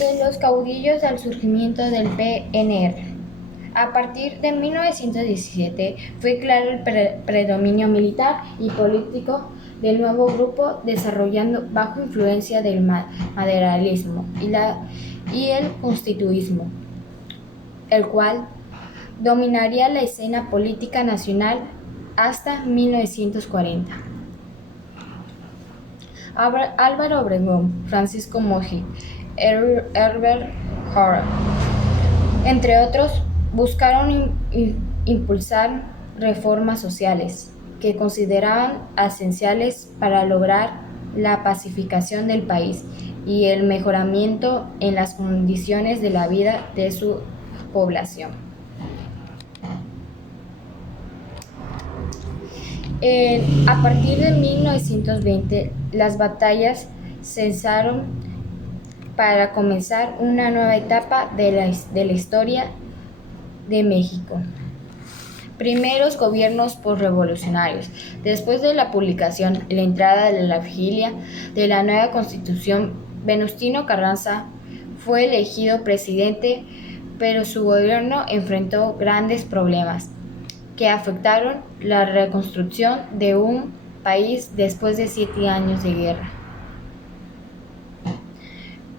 De los caudillos al surgimiento del PNR. A partir de 1917 fue claro el predominio militar y político del nuevo grupo, desarrollando bajo influencia del maderismo y el constitucionalismo, el cual dominaría la escena política nacional hasta 1940. Álvaro Obregón, Francisco Moji, Herbert Hoover, entre otros, buscaron impulsar reformas sociales que consideraban esenciales para lograr la pacificación del país y el mejoramiento en las condiciones de la vida de su población. A partir de 1920, las batallas cesaron para comenzar una nueva etapa de la historia de México. Primeros gobiernos postrevolucionarios. Después de la publicación y la entrada de la vigilia de la nueva Constitución, Venustiano Carranza fue elegido presidente, pero su gobierno enfrentó grandes problemas que afectaron la reconstrucción de un país después de 7 años de guerra.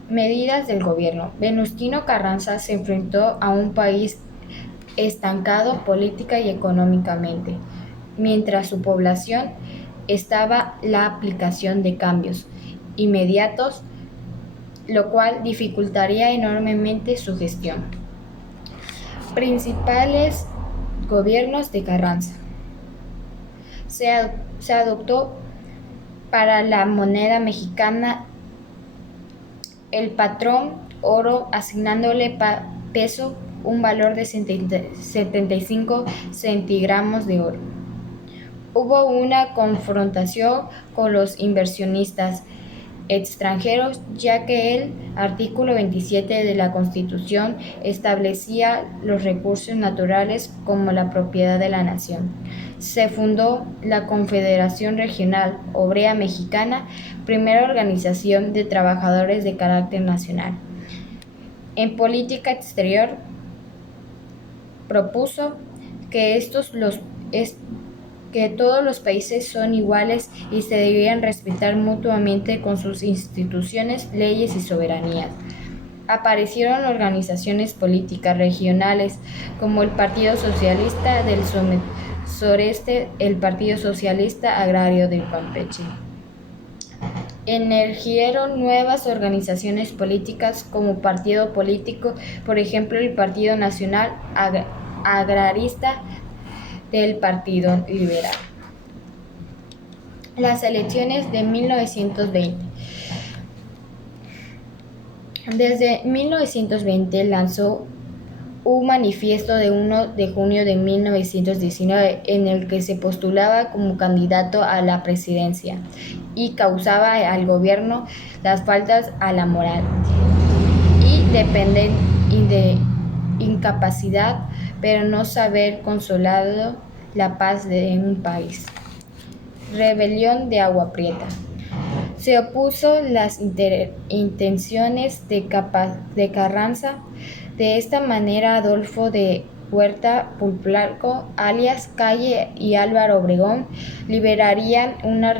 Medidas del gobierno. Venustiano Carranza se enfrentó a un país estancado política y económicamente, mientras su población estaba la aplicación de cambios inmediatos, lo cual dificultaría enormemente su gestión. Principales gobiernos de Carranza. Se adoptó para la moneda mexicana el patrón oro, asignándole peso un valor de 75 centigramos de oro. Hubo una confrontación con los inversionistas extranjeros, ya que el artículo 27 de la Constitución establecía los recursos naturales como la propiedad de la nación. Se fundó la Confederación Regional Obrera Mexicana, primera organización de trabajadores de carácter nacional. En política exterior, propuso que todos los países son iguales y se debían respetar mutuamente con sus instituciones, leyes y soberanías. Aparecieron organizaciones políticas regionales como el Partido Socialista del Sureste, el Partido Socialista Agrario de Campeche. Emergieron nuevas organizaciones políticas como partido político, por ejemplo el Partido Nacional Agrarista del Partido Liberal. Las elecciones de 1920. Desde 1920 lanzó un manifiesto de 1 de junio de 1919 en el que se postulaba como candidato a la presidencia y causaba al gobierno las faltas a la moral y de incapacidad, pero no saber consolado la paz de un país. Rebelión de Agua Prieta. Se opuso a las intenciones de Carranza. De esta manera, Adolfo de Huerta Pulgarco, alias Calle, y Álvaro Obregón liderarían una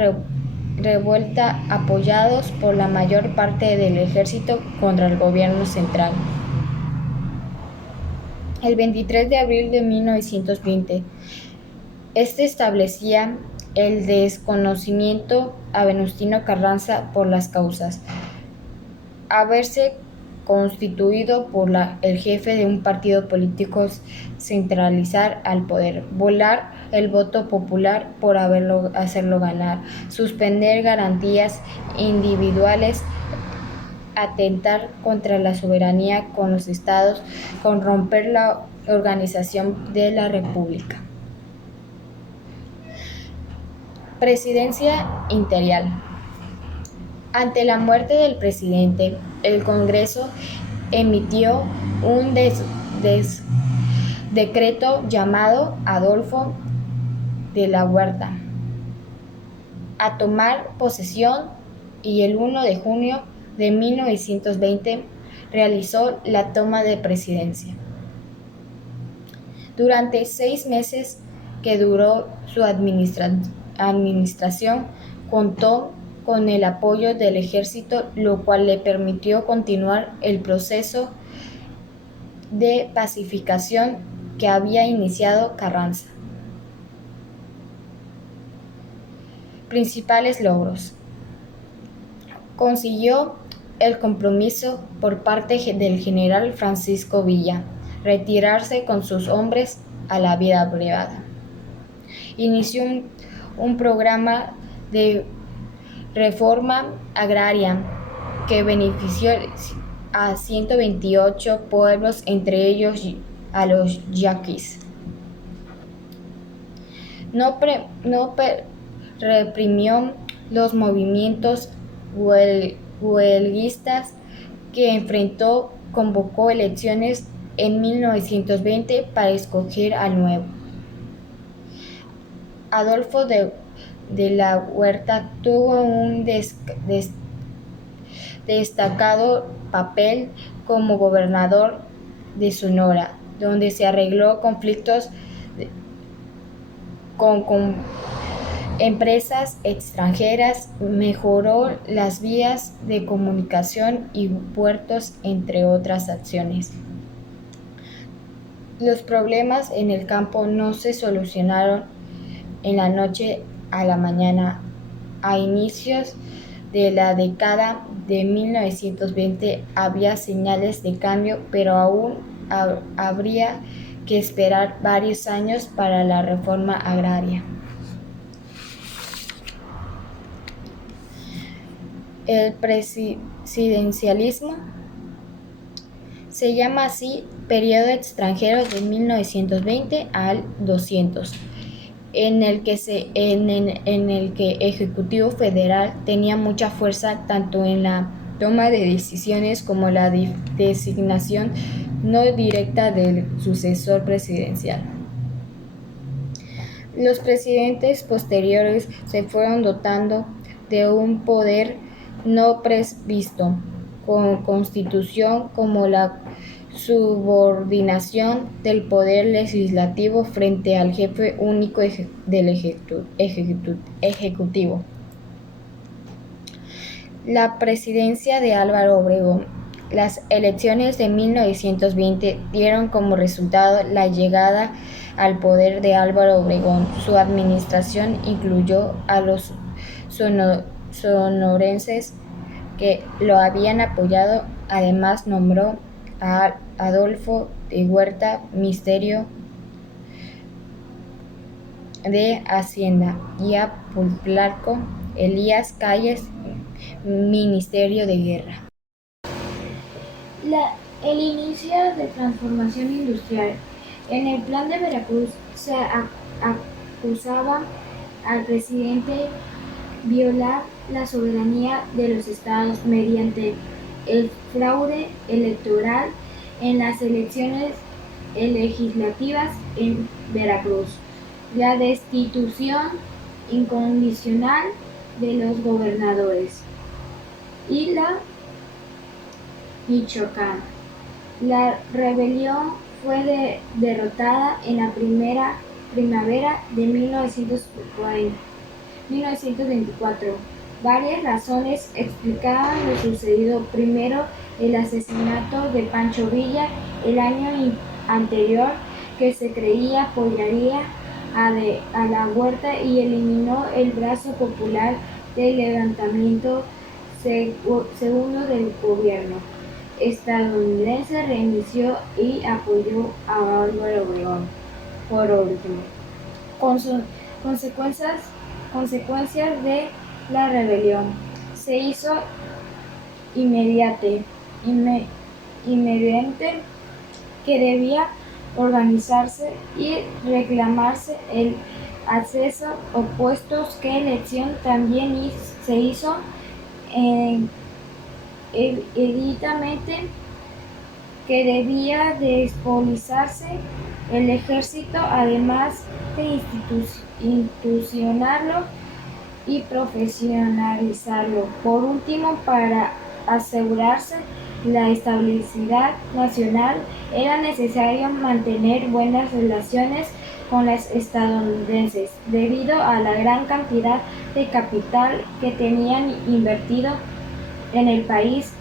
revuelta apoyados por la mayor parte del ejército contra el gobierno central. El 23 de abril de 1920, establecía el desconocimiento a Venustiano Carranza por las causas. Haberse constituido por el jefe de un partido político, centralizar al poder, volar el voto popular por hacerlo ganar, suspender garantías individuales, atentar contra la soberanía con los estados, corromper la organización de la República. Presidencia imperial. Ante la muerte del presidente, el Congreso emitió un decreto llamado Adolfo de la Huerta a tomar posesión, y el 1 de junio de 1920 realizó la toma de presidencia. Durante 6 meses que duró su administración, contó con el apoyo del ejército, lo cual le permitió continuar el proceso de pacificación que había iniciado Carranza. Principales logros. Consiguió el compromiso por parte del general Francisco Villa, retirarse con sus hombres a la vida privada. Inició un programa de reforma agraria que benefició a 128 pueblos, entre ellos a los yaquis. No reprimió los movimientos huelguistas que enfrentó. Convocó elecciones en 1920 para escoger al nuevo. Adolfo de la Huerta tuvo un destacado papel como gobernador de Sonora, donde se arregló conflictos con empresas extranjeras, mejoró las vías de comunicación y puertos, entre otras acciones. Los problemas en el campo no se solucionaron en la noche a la mañana. A inicios de la década de 1920 había señales de cambio, pero aún habría que esperar varios años para la reforma agraria. El presidencialismo se llama así periodo extranjero de 1920 al 200, en el que el Ejecutivo Federal tenía mucha fuerza tanto en la toma de decisiones como la designación no directa del sucesor presidencial. Los presidentes posteriores se fueron dotando de un poder no previsto con Constitución, como la subordinación del poder legislativo frente al jefe único del Ejecutivo. La presidencia de Álvaro Obregón. Las elecciones de 1920 dieron como resultado la llegada al poder de Álvaro Obregón. Su administración incluyó a los sonorenses que lo habían apoyado. Además, nombró a Adolfo de Huerta Ministerio de Hacienda y a Plutarco Elías Calles Ministerio de Guerra. El inicio de transformación industrial. En el Plan de Veracruz se acusaba al presidente violar la soberanía de los estados mediante el fraude electoral en las elecciones legislativas en Veracruz, la destitución incondicional de los gobernadores y la Michoacán. La rebelión fue derrotada en la primavera de 1924. Varias razones explicaban lo sucedido. Primero, el asesinato de Pancho Villa el año anterior, que se creía apoyaría a la Huerta y eliminó el brazo popular del levantamiento segundo del gobierno estadounidense. Reinició y apoyó a Álvaro Obregón. Por último, consecuencias de la rebelión. Se hizo inminente que debía organizarse y reclamarse el acceso a puestos que elección. También se hizo evidentemente que debía despolitizarse el ejército, además de institucionarlo y profesionalizarlo. Por último, para asegurarse la estabilidad nacional, era necesario mantener buenas relaciones con los estadounidenses, debido a la gran cantidad de capital que tenían invertido en el país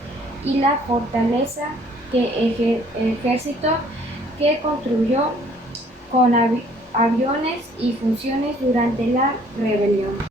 y la fortaleza que ejército que construyó con aviones y funciones durante la rebelión.